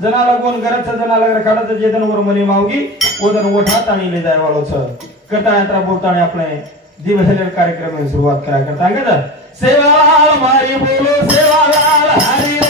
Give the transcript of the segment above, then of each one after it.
जनाला कोण घराचं जनाला रखाडाचं जेदन वर मनी मावगी ओदन ओठात आणि ले जाय वाळोच करता यात्रा बोलताना आपले दिवसलेल कार्यक्रम में सुरुवात करा करता का सेवालाल मारी बोलो सेवालाल हरी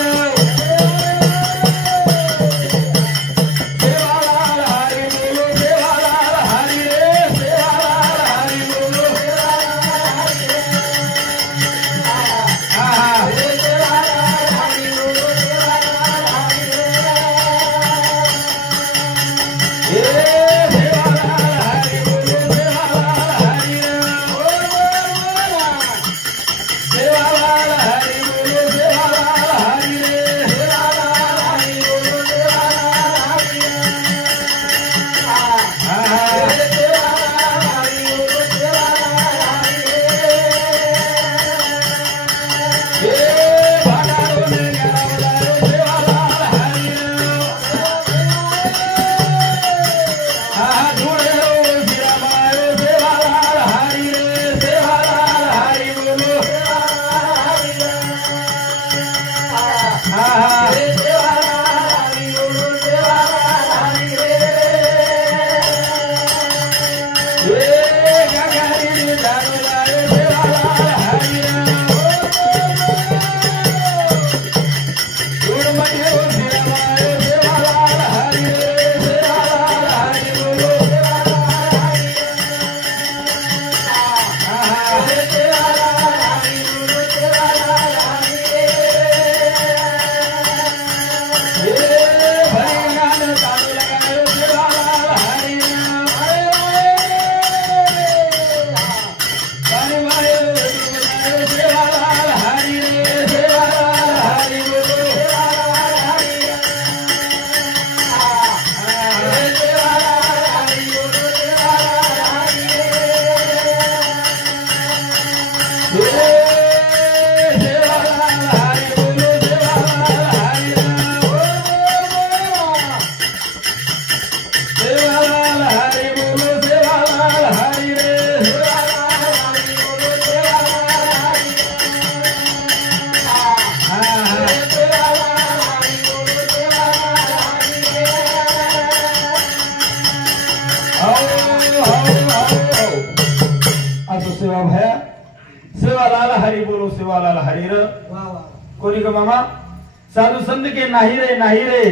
साधु संत के नाही रे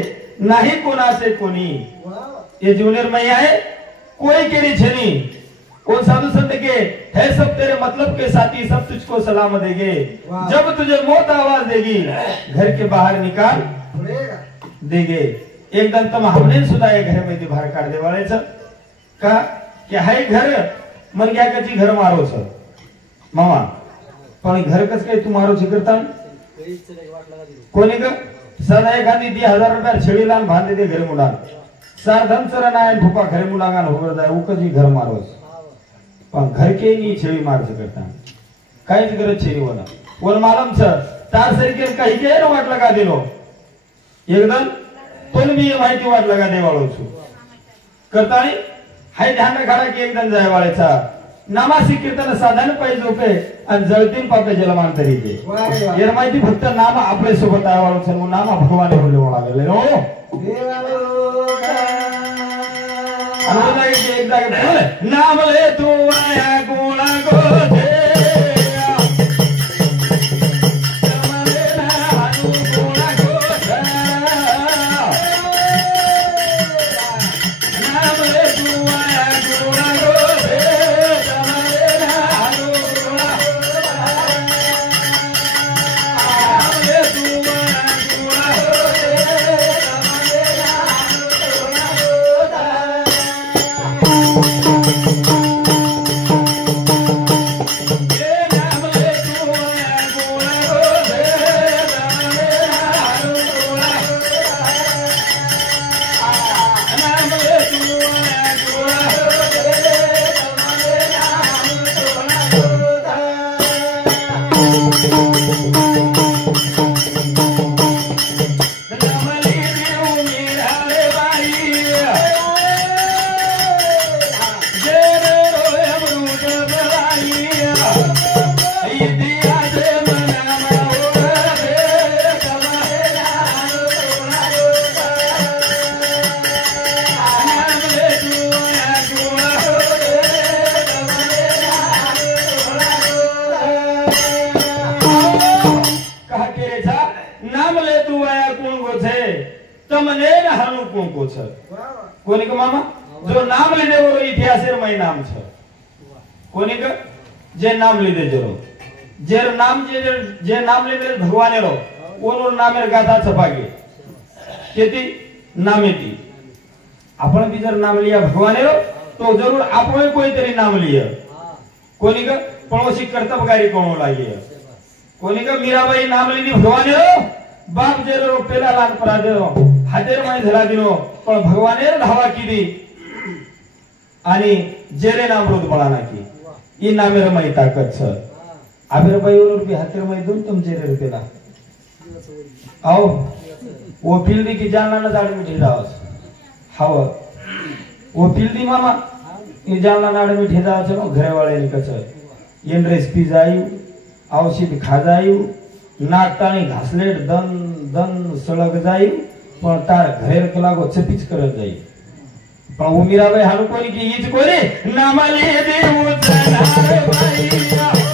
नाही कोणाचे कोणी ये जूनियर में है कोई केरी छनी कौन साधु संत के है सब तेरे मतलब के साथी सब तुझको सलाम देंगे जब तुझे मौत आवाज देगी घर के बाहर निकाल देंगे एकदम तम हमने सुधा ये घर में बाहर काढ दे वाळेच का क्या है घर मन क्या कची घर मारो छ मामा पण घर कस काय तू मारो करता कोणी ग सदा एखादी 10,000 रुपया छेडीला बांधले ते घर मुला साधन चरण आहे भूपा घरे मुलांगा होगर जाय उकजी घर मारोस पण घर के नी छेडी मारच करता काहीच गरज छेडी वला वर मालम छ तार सरकेल काही के न वाट लगा दिलो एकदम तोन मी माहिती वाट लगा देवाळो छु करतानी हाय ध्यान घाडा की एकदम जाय वाळेचा नामासी कीर्तन साधन पाहिजे झोपे आणि जळतीन पापे जलमांतरी जे यार माहिती फक्त नाम आपले सोबत आहे वाळो छ नाम भगवान बोलले लागले हो अनुदाय के एकदा नाम ले तू आया गोळा गोजे તમને હાનું કોકો છે કોની કે મામા જો નામ લીધે वो इतिहासेर मई नाम છે કોની કે જે નામ લીધે જરો જે નામ જે નાम લીધે भगवान रो ओनो नामेर गाथा छपागे केती नामेती आपण भी जर नाम लिया भगवान रो तो जरूर आपण कोई तरी नाम लिया कोनी का पड़ोसी कर्तव्यकारी कोणो लागे कोनी का मीराबाई नाम लीधी भगवान रो बाप जेरो पेला लान परा देरो हातेर माई झला दिनो पण भगवाने धावा कीधी आणि जेरे नाम रोज बळा नाकी ई नामेर माई ताकत छ आबेरबाई ओर भी हातेर माई दोन तुम जेरे पेला आओ वो फिल्दी की जानना ना दाड़ में ढेदावस हाव वो फिल्दी मामा ये जानना नाड़ में ढेदावस नो घरे वाले ने कछ येन रेसिपी जायु औषध खा जायु नाकतानी घासलेट दन दन सळग जायु पण तार घरे कलागो चपीच करत जाई पण उमीराबाई हारू कोणी की ईज कोणी नामाले देव जनार बाईया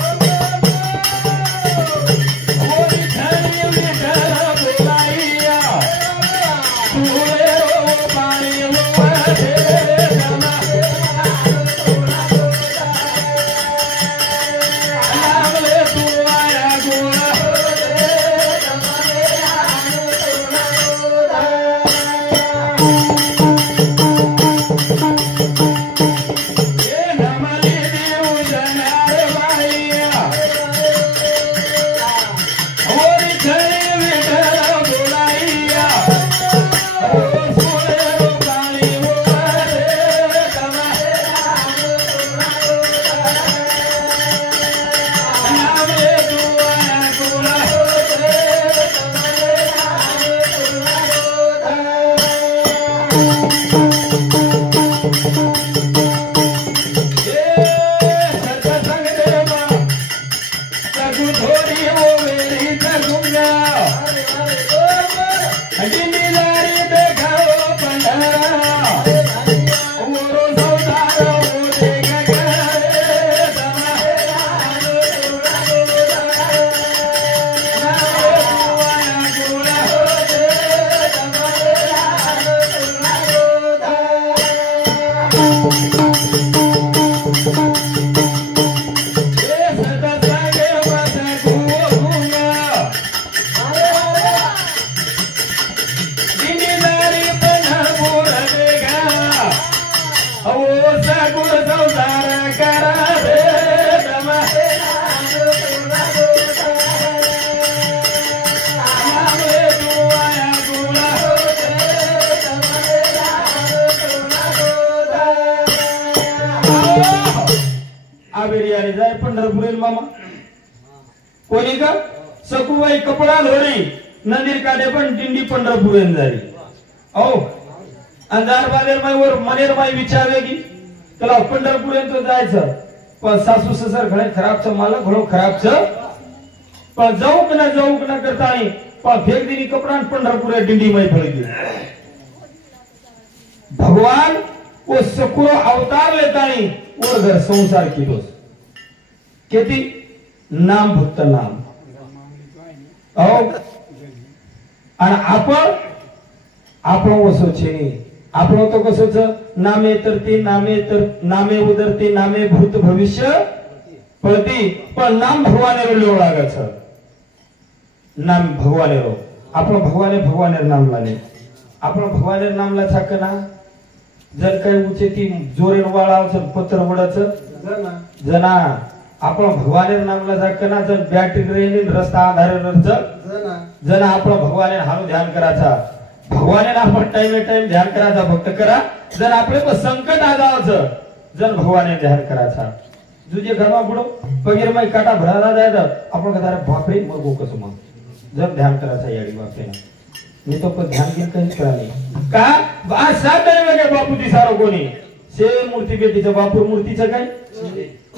पंढरपुरेल मामा कोणी का सकुबाई कपडा लोरी नंदीर काढे पण दिंडी पंढरपुरेन झाली औ अंधार बादेर माई वर मनेर माई विचारले की त्याला पंढरपुरेन तो जायचं पण सासू ससर घणे खराब छ मालक घणो खराब छ पण जाऊ कना करतानी पण फेक दिनी कपडा पंढरपुरे दिंडी माई फळगी भगवान वो सकुरो अवतार लेतानी और घर संसार की दोस्त केती नाम भक्त नाम औ आणि आपण वसो छे आपण तो कसो छ नामे तरती नामे उदरती नामे भूत भविष्य पळती पण नाम भगवाने रो लेव लागे छ नाम भगवाने रो आपण भगवाने नाम लाने आपण भगवाने नाम ला छकना जर काही उचे ती जोरेन वाळाव छ पत्र वडच जना आपण भगवाने नामला जाकना जर बॅटरी रेन रस्ता आधारे रज जना आपण भगवाने हारू ध्यान कराचा भगवाने आपण टाइम ध्यान कराचा भक्त करा जर आपले पण संकट आजावच जर भगवाने ध्यान कराचा तुझे घरमा बुडो पगीर माई काटा भराला जायदा आपण कदा बापरे मग कसं मग जर ध्यान कराचा याडी बापरे मी तो पण ध्यान घेत काही करा नाही का आज सात वेगळे बापूजी सारो कोणी से मूर्ती बेटीचं बापूर मूर्तीचं काय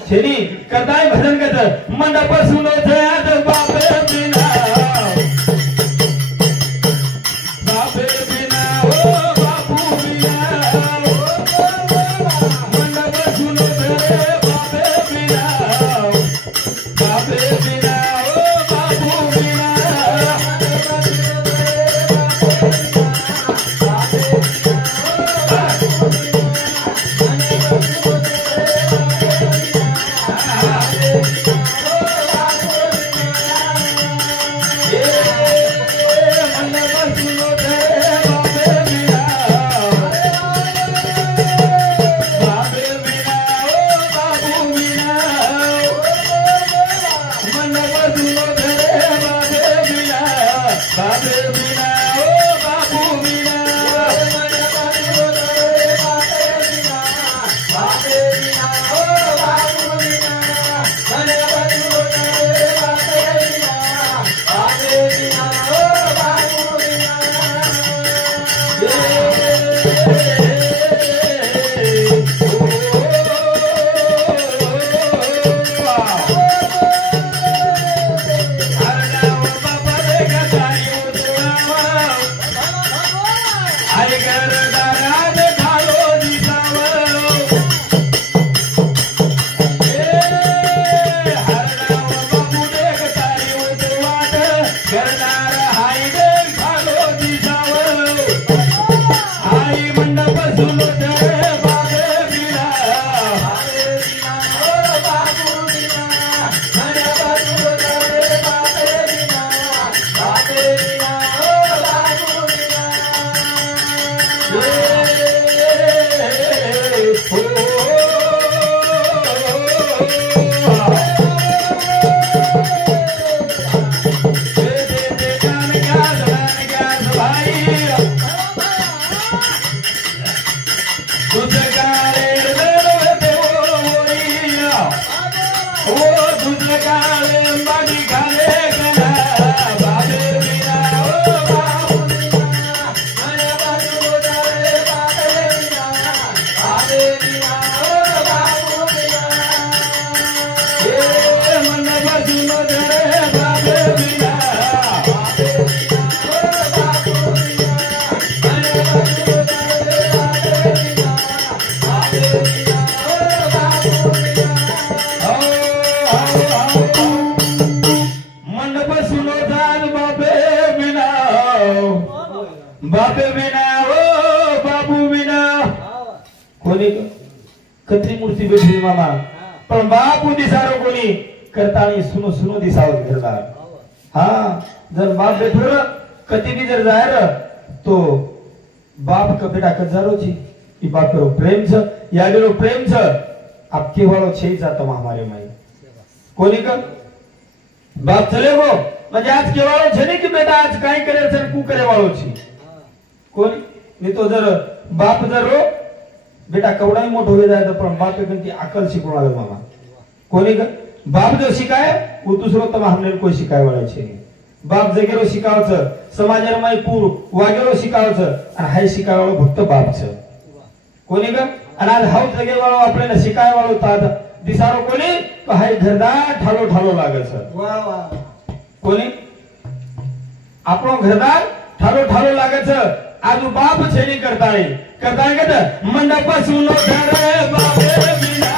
छेनी करताय भजन करत मंडप सुनो जयात बापे बिना हो बापू बिना मंडप सुनो जय बापे बिना हो बापू बिना बापे बिना ओ बाबू बिना कोणी कथरी मूर्ती भेटली मामा पण बापू दिसारो कोणी करतानी सुनो सुनो दिसावत घरला हा जर बाप भेटलो कधी भी जर जायर तो बाप का बेटा कजारो छी ई बाप करो प्रेम छ या गेलो प्रेम छ आप केवाळो छे जातो हमारे माई कोणी का बाप चले गो म्हणजे आज केवाळो छे की बेटा आज काय करे छ कु करे वाळो छी कोणी मी तो जर बाप जर रो बेटा कवडाही मोठो हो जाए तो पण बाप की अकल शिकवणार मामा कोणी का बाप जो शिकाय वो दुसरो तम हमने कोई शिकाय वाला छे बाप जगेरो शिकावच समाजाला माई पूर वागेरो शिकावच आणि हाय शिकायवाळो फक्त बाप छ कोणी का आणि आज हाव जगेवाळो आपल्याला शिकाय वाळो तात दिसारो कोणी तो हाय घरदार ठालो ठालो लागस वा वा कोणी आपलो घरदार ठालो ठालो लागस आज बाप छेनी करताय कद मंडप सुनो घर बापे बिना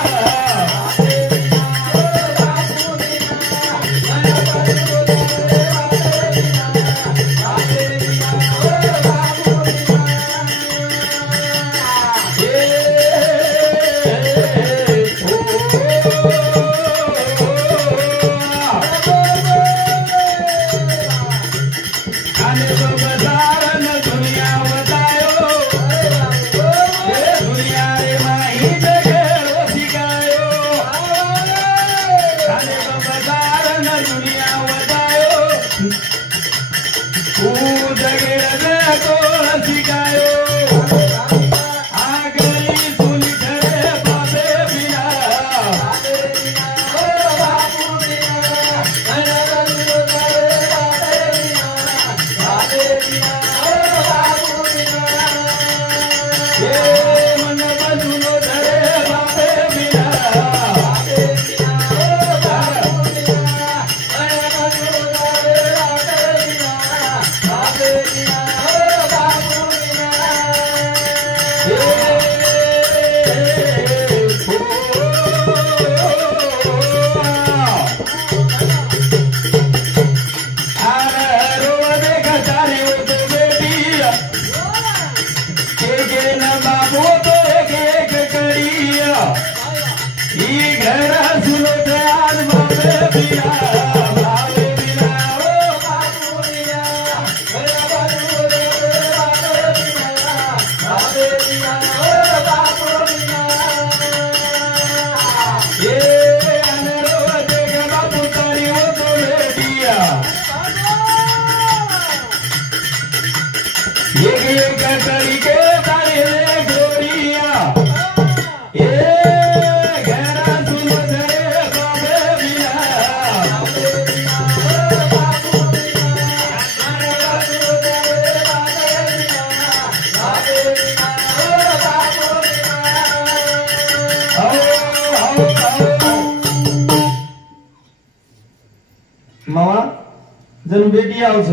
जन बेटी आवछ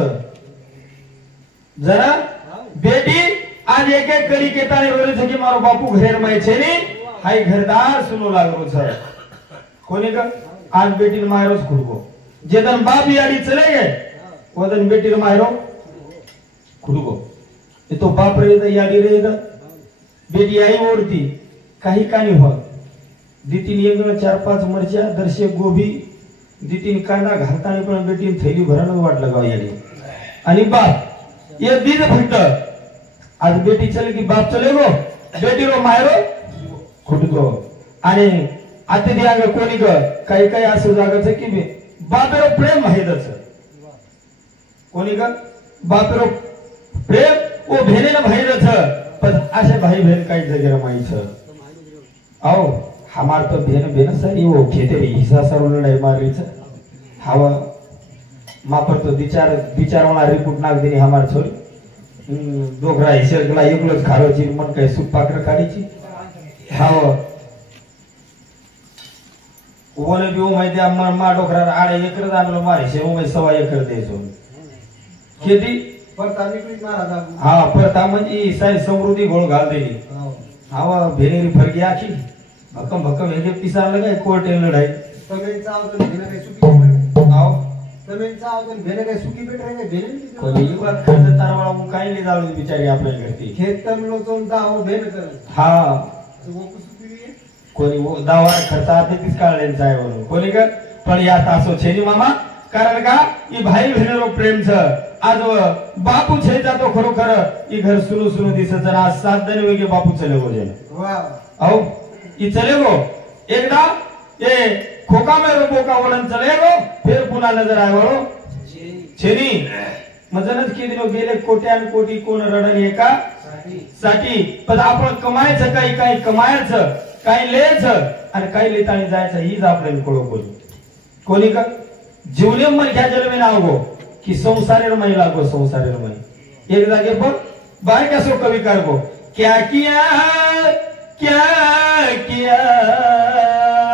जरा बेटी आज एक एक करी केताने बोले छे कि मारो बापू घरेर में छे ने हाई घरदार सुनो लागरो छ कोनी का आज बेटी ने मायरो खुड़गो जेदन बाप याडी चले गए वदन बेटी ने मायरो खुड़गो ये तो बाप रे याडी रे बेटी आई ओरती काही कानी हो दीतीन एक 4-5 मरच्या दर्शे गोबी दीतीन कांदा घालताना पण बेटीन थैली भरण वाट लगाव याडी आणि बाप ये दीद फक्त आज बेटी चले की बाप चले गो बेटी रो मायरो खुटगो आणि आते दियाग कोणी ग काही काही असं जागाचं की बापेरो प्रेम माहितच कोणी ग बापेरो प्रेम ओ भेनेला माहितच पण असे भाई बहन काही जगेरा माहित आओ हमार तो भेन भेन सारी वो खेते हिस्सा सर लड़ाई मारीच हवा मापर तो विचार वाला रिपोर्ट नाक देनी हमार छोरी दोघरा हिस्से गला एकलोच खारोची मन काही सूप पाकर काढीची हाव ओने बी माहिती आम्हाला मा डोकरा आडे एकर दाबलो मारे शे ओ 1.5 एकर देसो खेती परता निकली महाराज हा परता म्हणजे सारी समृद्धी गोळ घाल देली हावा भेनेरी फरकी आखी भक्कम हे पिसार लगाय कोर्ट लढाई तमेंचा आवतन भेने काय सुकी भेट आओ तमेंचा आवतन भेने काय सुकी भेट रे भेने कोणी युवा खर्च तारवाळा मु काही नाही जाळू बिचारी आपल्या करती खेत तमलो तो दाव भेन कर हा तो वो सुकी कोणी वो दावार खर्च आते तीच काढलेंचा आहे म्हणून कोणी का पण या तासो छेनी मामा कारण का ई भाई बहिणीरो प्रेम छ आज बापू छे जातो खरोखर ई घर सुनु सुनु दिसत ना आज 7 दिन वेगे बापू चले गो जे वाह आओ ई चले गो एकदा ये खोका में रोबो का वळण चले गो फिर पुन्हा नजर आयो छेनी मजनच के दिनो गेले कोट्यान कोटी कोण रडण एका साठी पण आपण कमायचं काही कमायचं काही लेचं आणि काही लेतानी जायचं हीच आपल्याला कळो कोणी का जीवने मन क्या जन्मे ना हो कि संसारेर मई लागो संसारेर मई एक जागे पर बाहर का सो कवि कर गो क्या किया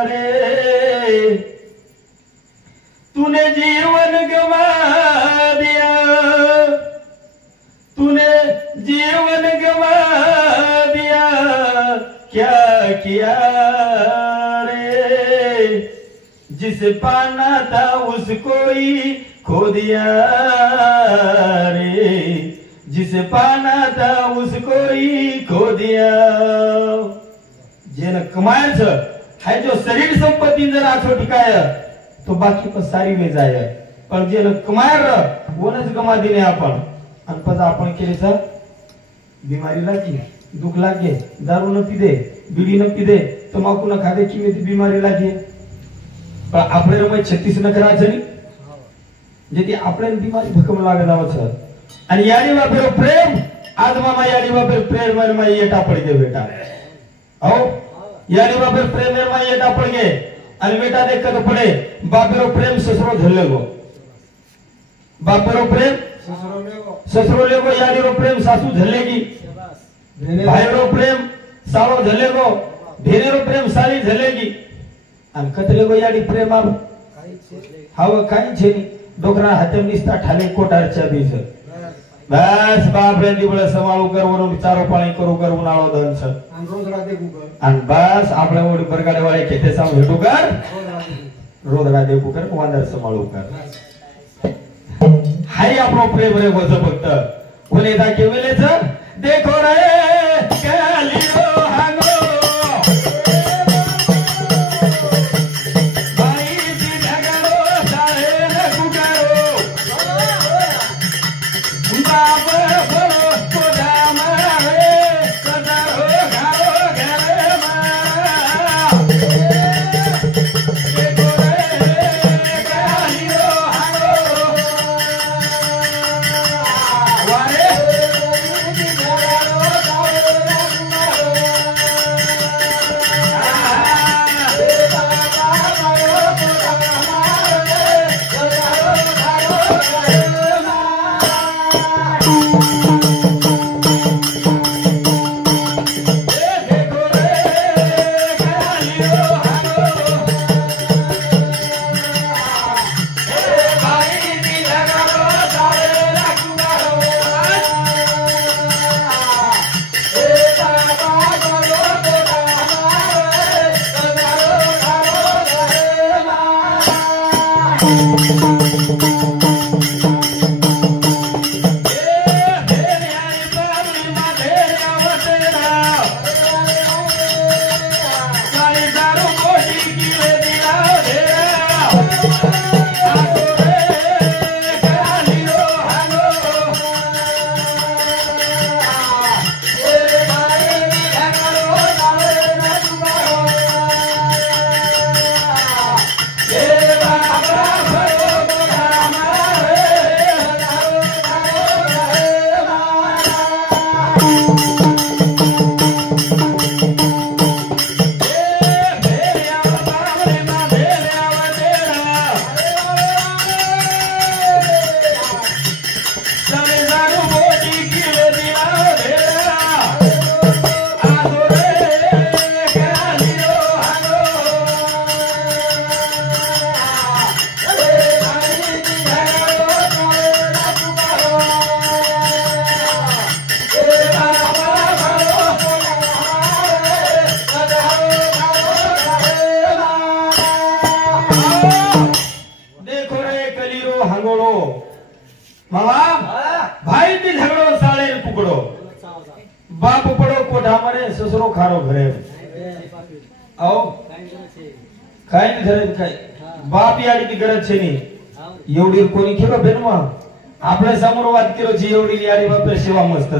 रे तूने जीवन गवा दिया तूने जीवन गवा दिया क्या किया रे जिसे पाना था उसको ही खो दिया रे जिसे पाना था उसको ही खो दिया जेन कमायच है जो शरीर संपत्ति जर आठो ठिकाय तो बाकी पर सारी वे जाय पण जेन कमायर वोनच गमा दिले आपण आणि पदा आपण केले तर बीमारी लागी दुख लागे दारू न पी दे बीड़ी न पी दे तंबाकू न खा दे की में बीमारी लागी पण આપણે રમાય 36 ન કરા છે જેથી આપણે બીમારી ભકમ લાગે જાવ છે અને યાડી વાપેરો પ્રેમ આત્મામાં યાડી વાપેર પ્રેમ માં એટા પડી દે બેટા આવો યાડી વાપેર પ્રેમ માં એટા પડી ગે અને બેટા દેખ તો પડે બાપેરો પ્રેમ સસરો ધલેગો બાપેરો પ્રેમ સસરો લેગો યાડીરો પ્રેમ સાસુ ધલેગી ભાઈરો પ્રેમ સાળો ધલેગો ભેનેરો પ્રેમ સાળી ધલેગી आणि कतले गो याडी प्रेम आव हाव काही छे नी डोकरा हातेम निस्ता ठाले कोटारच्या बीज बस बाप रे दिबळे समाळू कर वरून विचारो पाणी करू कर उनाळो दन छ आणि रोज राते गुगर आणि बस आपल्या ओडी बरगाडे वाले खेते साम हेडू कर रोज राते गुगर वांदर समाळू कर हाय आपलो प्रेम रे गोज फक्त कोणी दा केवेलेच देखो रे कालियो हांगो बाप पडो कोठा मरे ससरो खारो घरे आओ काय नाही धरत काय बाप याडी ती गरज छे नी एवढी कोणी खेळो बेनवा आपल्या समोर वाद केलो छी एवढी याडी बाप सेवा मस्त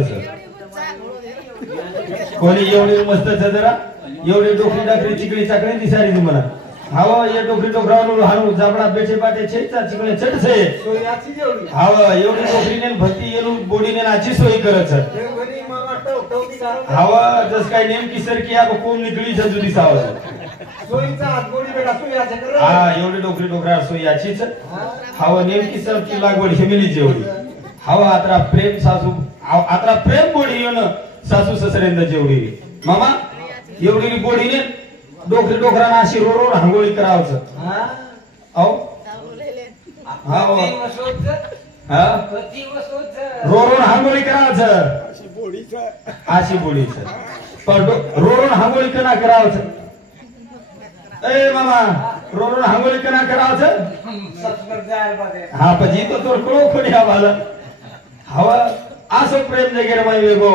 कोणी एवढी मस्त जरा एवढी डोकरी डाकरी चिकली चाकरी दिसारी तुम्हाला हाव ये डोकरी डोकरावर हाणू जाबडा बेचे पाटे छेचा चिकले चढसे सोयाची जेवढी हाव एवढी डोकरीने भरती येलू बोडीने नाची सोय करत देवघरी मामा टवटवती गारो हाव जस काय नेमकी सरकी आ कोम निकळी जजुदी साव सोयीचा हातगोडी बेटा सोयाचे कर हा एवढी डोकरी डोकरा सोयाचीच हाव नेमकी सरकी लागवड हेमिली जेवढी हाव आत्रा प्रेम सासू आत्रा प्रेम बोडी येऊन सासू ससरेंद जेवढी मामा एवढी बोडीने डोकरी डोकराना अशी रो रांगोळी करावचं हा आओ हाव हा रो रांगोळी करावचं अशी बोडीचं पण रो रांगोळी कना करावचं ए मामा रो रांगोळी कना करावचं हा पण जी तो तोर कळो खोडी आवाला हवा असो प्रेम जगेर माई वेगो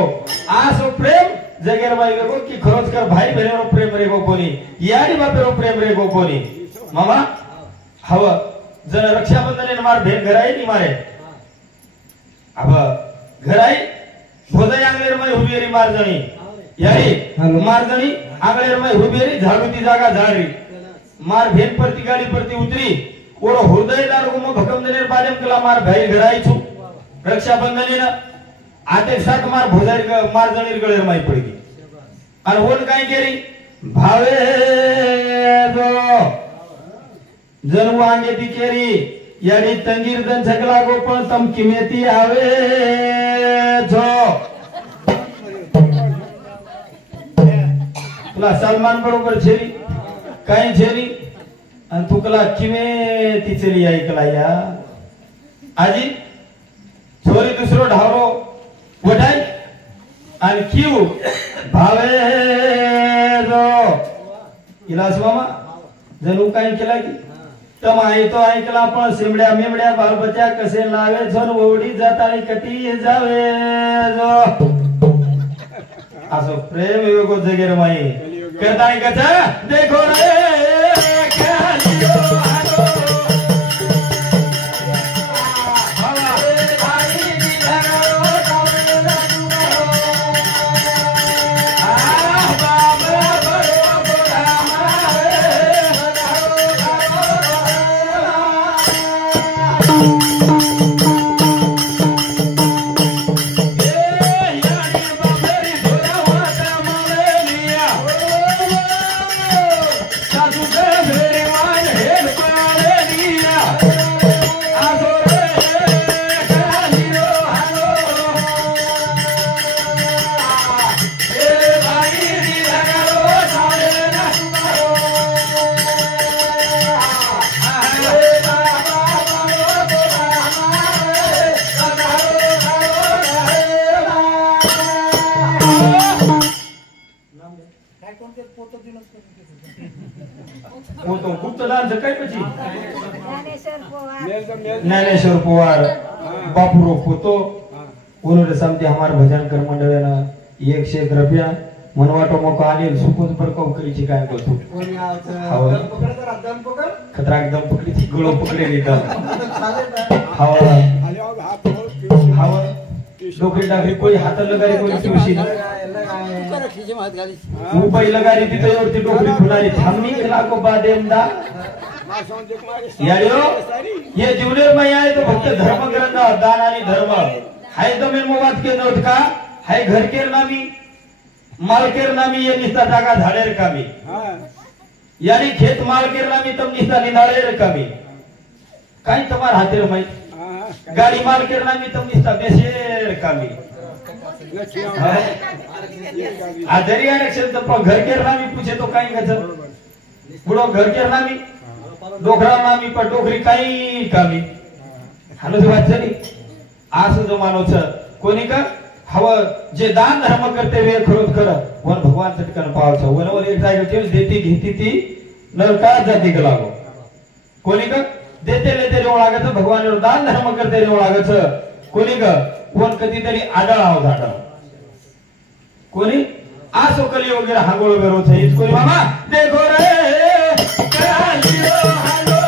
असो प्रेम जगेर माई वेगो की खरोच कर भाई बहिणीरो प्रेम रेगो कोणी याडी बापेरो प्रेम रेगो कोणी मामा हवा जण रक्षाबंधन मार भेट घराई नी मारे अब घराई भोदय आंगलेर माई हुबेरी मारजणी याडी मारजणी आंगलेर माई हुबेरी झाडूती जागा झाडरी मार भेट परती गाडी परती उतरी ओरो हृदयदार गुम भकम देनेर बालेम कला मार भाई घराई छु रक्षाबंधन आते सात मार भोजारी मार जणीर गळेर माई पडगी आणि होन काय केली भावे जो जनू आंगे ती केरी याडी तंगीर दन छगला गोपळ तम किमेती आवे जो तुला सलमान बरोबर छेरी काय छेरी आणि तुकला किमे ती चली ऐकला या आजी छोरी दुसरो ढावरो वडाई आणि किव भावे रो इलास मामा जणू काय केला की तम आई तो ऐकला पण सिमड्या मेमड्या बालबच्चा कसे लावे झन ओवडी जाताळी कटी जावे जो असो प्रेम वेगो जगेर माई करताय कचा देखो रे क्या लियो हारो ज्ञानेश्वर पवार बापूरो फोतो उन्होंने समझे हमारे भजन कर मंडळ ना 101 रुपया मनवाटो मको अनिल सुकोज पर कौ करी छी काय करतो कोणी आव दम पकड जरा दम पकड खतरा एकदम पकडी थी गळो पकडेली दम हाव डोकरी डाकरी कोई हात लगारी कोई तुळशी ऊपर लगारी तिथे वरती डोकरी खुनारी थांबनी केला को बादेंदा याडियो ये जीवनेर में आए तो फक्त धर्म ग्रंथ दान आणि धर्म हाय तो मेन मोबात के नोट का हाय घर केर नामी माल केर नामी ये निस्ता जागा झाडेर कामी यानी खेत माल केर नामी तम निस्ता निनाळेर कामी काय तमार हातेर माई गाडी माल केर नामी तम निस्ता बेसेर कामी आदरी आरक्षण तो घर केर नामी पूछे तो काय गजर बुडो घर केर नामी डोकरा नामी पर डोकरी काही कामी हानो जो वाचनी आस जो मानोच कोणी का हव जे दान धर्म करते वे खरोच कर वन भगवान चटकन पावच वनवर एक जागे ठेव देती घेती ती नरका जाती लागो कोणी का देते लेते रे लागत भगवान दान धर्म करते रे लागत कोणी का वन कधीतरी आदळ आव झाड कोणी आसो कली वगैरे हांगोळ बेरो છે ઈ કોઈ મામા देखो रे कालियो हांगो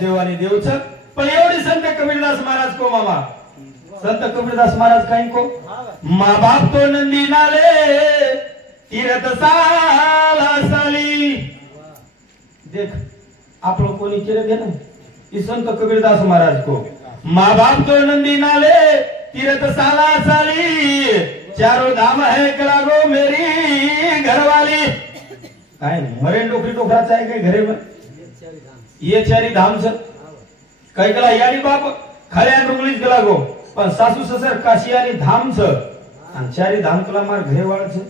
देवानी देव छ पण एवढी संत कबीरदास महाराज को मामा संत कबीरदास महाराज काही को माँ बाप तो नंदी नाले तीरथ साला साली देख आप लोग को नहीं केले देना इस संत कबीरदास महाराज को माँ बाप तो नंदी नाले तीरथ साला साली चारों धाम है कलागो मेरी घरवाली काय मरे नोकरी टोकरा चाहे काय घरे में ये चारी धाम छ काही कला यानी बाप खऱ्या डोंगलीच गेला गो पण सासू ससर काशियानी धाम छ आणि चारी धाम कला मार घरे वाळ छ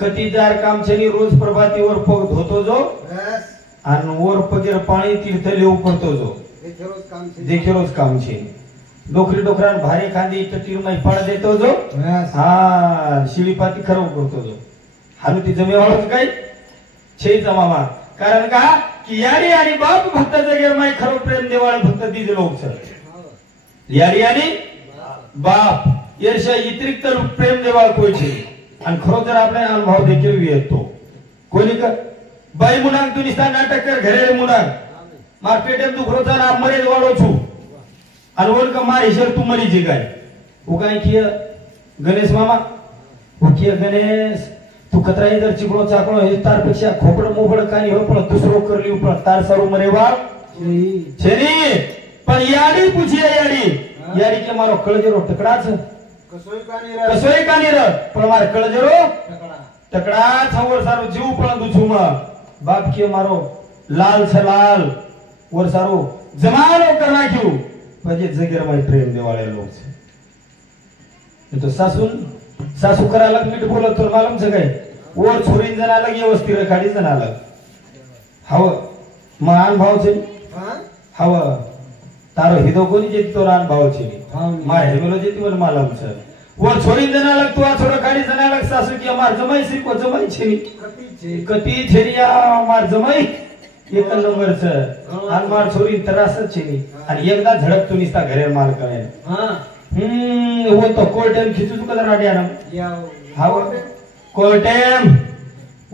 कतीजार काम छ नी रोज प्रभाती वर पग धोतो जो आणि वर पगेर पाणी तीर्थ लेव पडतो जो देखे रोज काम छे नोकरी डोकरान भारी खांदी टटीर मै पाड देतो जो हा शिळीपाती खरव करतो जो हानु ती जमेवाळच काय छेचा मामा कारण का की यारी आणि बाप भक्त जगेरमाई खरो प्रेम देवाळ भक्त दीज लोक छ यारी आणि बाप येरशा इतरिक्त प्रेम देवाळ कोई छे आणि खरो जर आपले अनुभव देखील येतो कोणी का बाई मुनांग तू निस्ता नाटक कर घरे मुनांग मार पेटेम तू खरोचा ना मरे वाळो छु अनवन का मार ईश्वर तू मरी जी गाय वो काय किया गणेश मामा वो किया गणेश तू कतराई जर चिकड़ो चाकड़ो हे तार पेक्षा खोपड़ मोबड़ कानी हो पण दुसरो करली पण तार सारू मरे वाळ छेनी पण याडी पूछिया याडी के मारो कळजेरो टकड़ा छ कसोई कानी र पण मार कळजेरो टकड़ा छवर सारू जीव पण दुछुमा बाप के मारो लाल छ लाल वर सारू जमानो कर नाख्यू म्हणजे जगेर माई प्रेम देवाळे लोक छ तो सासू करायला मीठ बोलत तर मालूम छ काय वर छोरीन जण अलग व्यवस्थित रखाडी जण अलग हव मग अनुभव छे हव तारो हिदो कोणी जेती तो अनुभव छे मार हेमेलो जेती वर मालूम छ वर छोरीन जण अलग तो छोरो खाडी जण अलग सासू की मार जमाई सी को जमाई छे कती छेरिया मार जमाई एक नंबर छ आणि मार छोरी तरास छे आणि एकदा झडप तू निस्ता घरे मार करे वो तो कोल्टेम खिचू तू कदर राडिया ना हाव कोल्टेम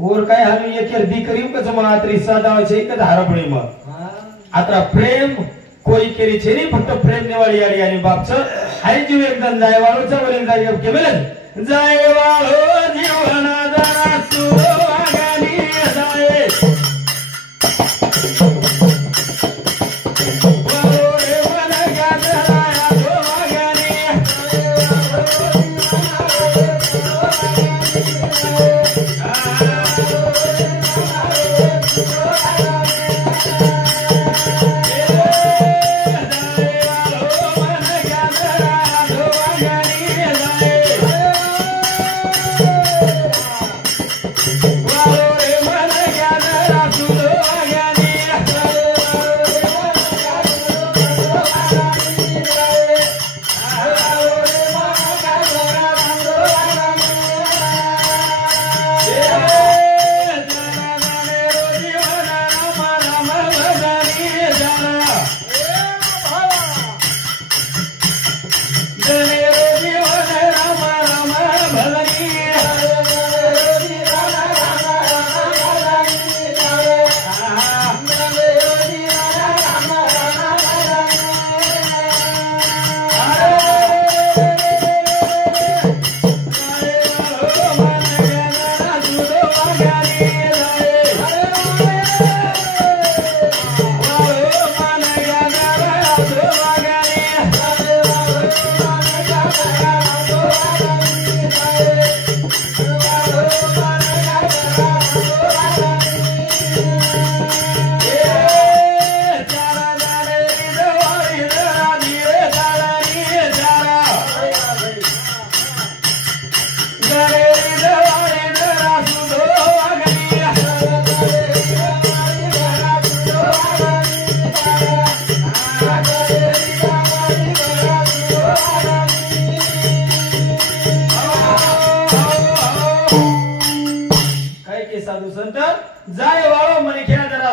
और काय हामी एक दी करीव का जमा तरी सादा छे का धारपणी मग आता प्रेम कोई केरी छे नी फक्त प्रेम नेवाळी याडी आणि बापच हाय जीव एकदम जायवाळो च वरील जाय केमेल जायवाळो जीवना जरा सुवागानी जाय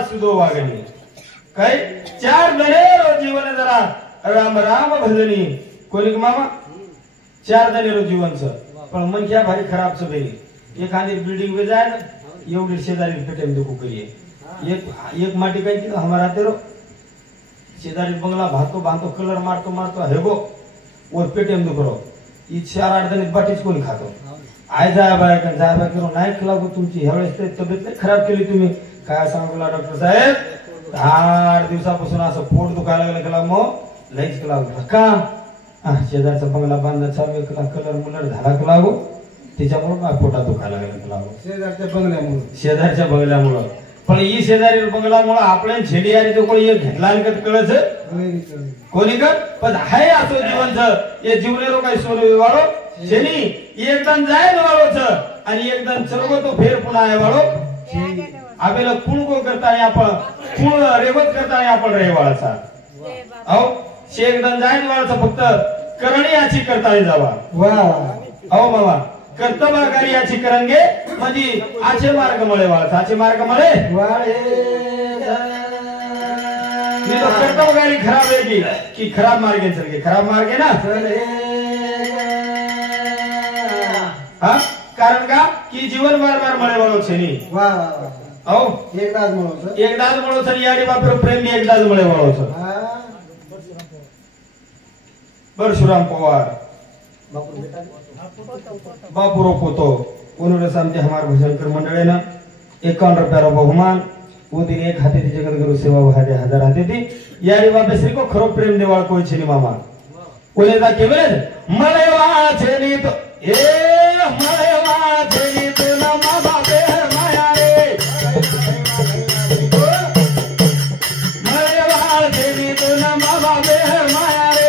सुदो वागणी काय चार दणे रो जीवन जरा राम राम भजनी कोणी मामा चार दणे रो जीवनचं पण मन क्या भारी खराब सगळी एखादी बिल्डिंग में जाए ना एवढी शेजारी पेटे में दुखो करिए एक माटी काही की हमारा तेरो शेजारी बंगला भातो बांधतो कलर मारतो मारतो हेगो और पेटे में दुखरो ई 4-8 दिन बाटीच कोणी खातो आय जाय बाय करो नाही खिलागो तुमची ह्यावेळेस ते तब्येत लई खराब केली तुम्ही काय सांगला डॉक्टर साहेब 8 दिवसापासून असं पोट दुखायला लागलं केला मग लईच लागला का शेजारचा बंगला बांधला चालू कलर मुलर झाला का लागो त्याच्यामुळे काय पोटात दुखायला लागलं लागो शेजारच्या बंगल्यामुळं पण ही शेजारी बंगल्यामुळं आपल्या छेडी आली तो कोणी एक घेतला आणि कळच कोणी कर पण हाय असो जीवनचं हे जीवनेरो काही सोनं वाळो शेनी एकदम जाय वाळोच आणि एकदम सर्व तो फेर पुन्हा आहे वाळो आपल्याला कुण को करता आपण कुण रेवत करता आपण रेवाळाचा अहो शे एकदम जाय वाळाचा फक्त करणी याची करता जावा वा अहो बाबा कर्तव्यकारी याची करंगे म्हणजे आचे मार्ग मळे वाळाचा आचे मार्ग मळे मी तो कर्तव्यकारी खराब आहे की खराब मार्गे चल खराब मार्ग आहे ना हा कारण का की जीवन बार बार मळे वाळो छेनी वा अहो एकदाच म्हणून याडी बापर प्रेम एकदाच मळे वाळो परशुराम पवार बापुरो पोतो उन्होंने सामने हमारे भजनकर मंडळे ना 51 रुपया बहुमान वो दिन एक हाथे थी जगत गुरु सेवा वहादे 1000 हाथे थी यारी बापे श्री को खरो प्रेम देवाळ कोई छेनी मामा कोने दा केवल मळेवा छेनी तो मळेवा छेनी तो ना मा बापे माया रे मळेवा छेनी तो ना मा बापे माया रे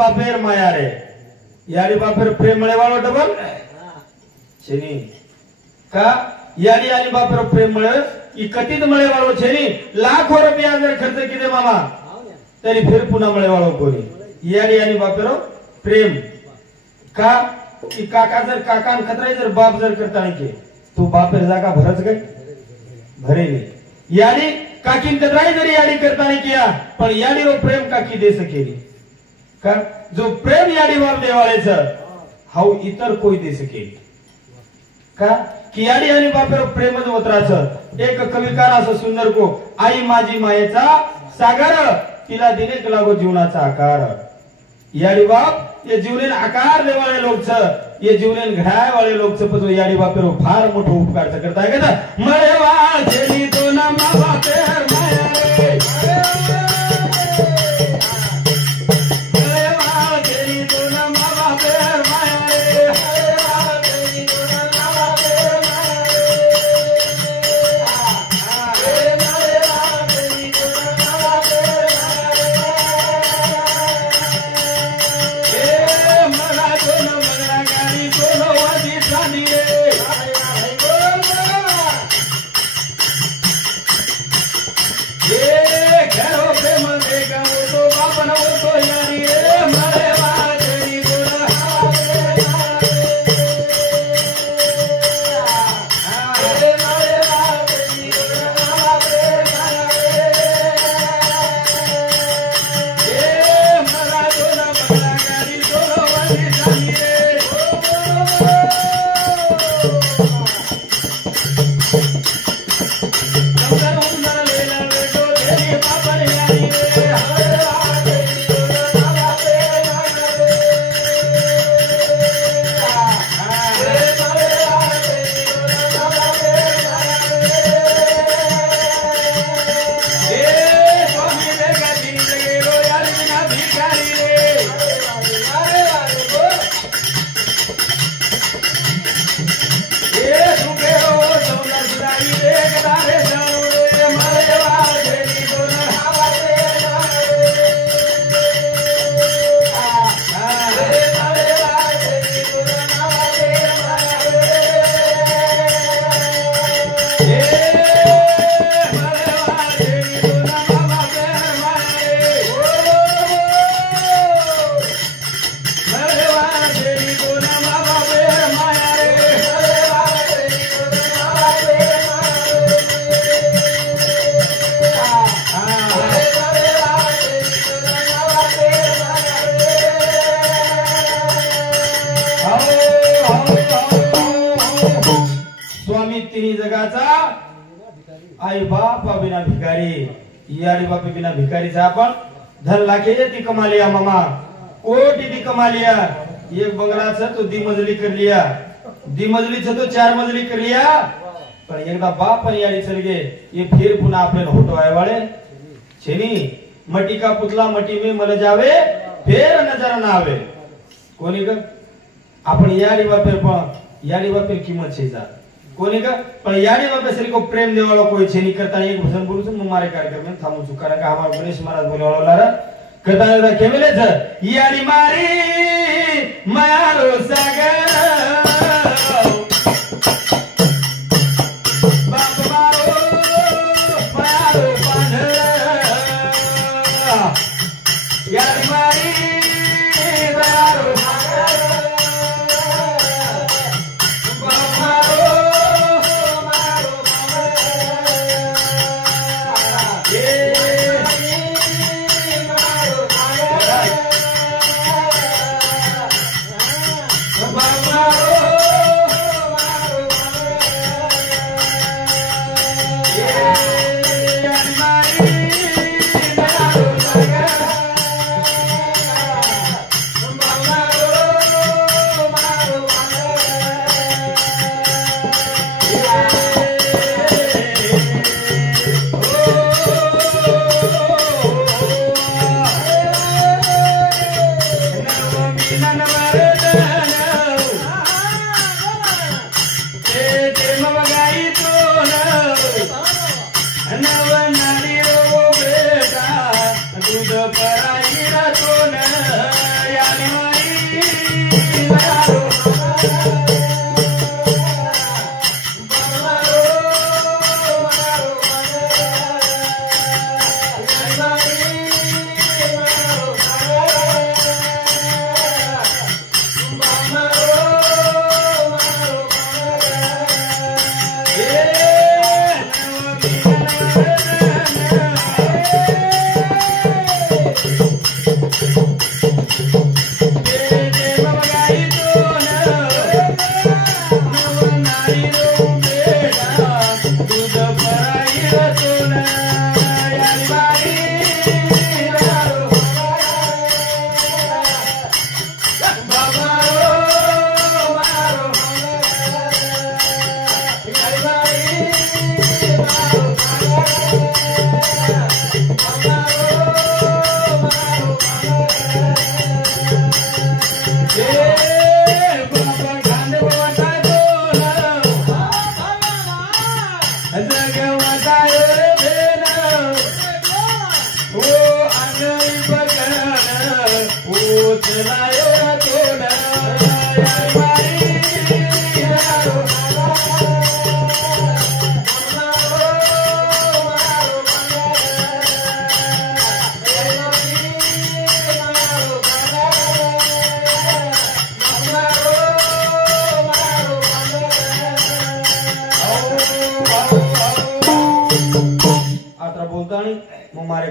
बापेर माया रे याडी बापेर प्रेम मळे वाळो डबल छेनी का याडी आणि बापेर प्रेम मळे की कतीत मळे वाळो छेनी लाखो रुपया जर खर्च केले मामा तरी फिर पुन्हा मळे वाळो कोणी याडी आणि बापेर प्रेम का की काका जर काकान खतराय जर बाप जर करता नाही के तो बापेर जागा भरच गई भरे नहीं याडी काकीन कतराय जरी याडी करता नहीं किया पण याडी रो प्रेम काकी दे सकेली का जो प्रेम याडी बाप देवाळेचं हाऊ इतर कोई दे सकेल का की याडी आणि बापेर प्रेमच वत्राचं एक कविकार असं सुंदर को आई माझी मायेचा सागर तिला दिने लागो जीवनाचा आकार याडी बाप ये जीवलेन आकार देवाळे लोकच ये जीवलेन घडाय वाले लोकच पण याडी बापेर फार मोठं उपकार करताय का मळे वा जेली तो ना मा बापेर माया रे भिकाचा आई बाप बिना भिकारी यारी बाप बिना भिकारीचा आपण धन लाखे ती कमा लिया मामा कोटी ती कमा लिया एक बंगला छ तो 2 मजली कर लिया 2 मजली छ तो 4 मजली कर लिया पण एकदा बाप आणि यारी चल गए ये फिर पुन्हा आपले होटो आए वाले छेनी मटी का पुतला मटी में मर जावे फिर नजर ना आवे कोणी का आपण यारी बापे पण यारी बापे किंमत छे जा कोणी का पण यारी बापे सरी को प्रेम देवाळो कोई छे नहीं करता एक भजन बोलू છું मारे कार्यक्रम में थामू છું कारण का हमारा गणेश महाराज बोलेवाळो लारा करता केमेले छ यारी मारी मारो सागर बाप मारो मारो पांढर यारी मारी मारो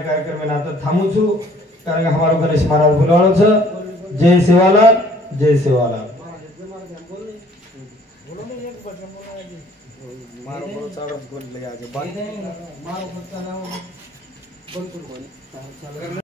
कार्यक्रम में नाता थामू छु कारण हमारो गणेश महाराज बोलवाळो छ जय सेवालाल जय सेवालाल मारो बड़ो चाड़ बोल ले आगे बात मारो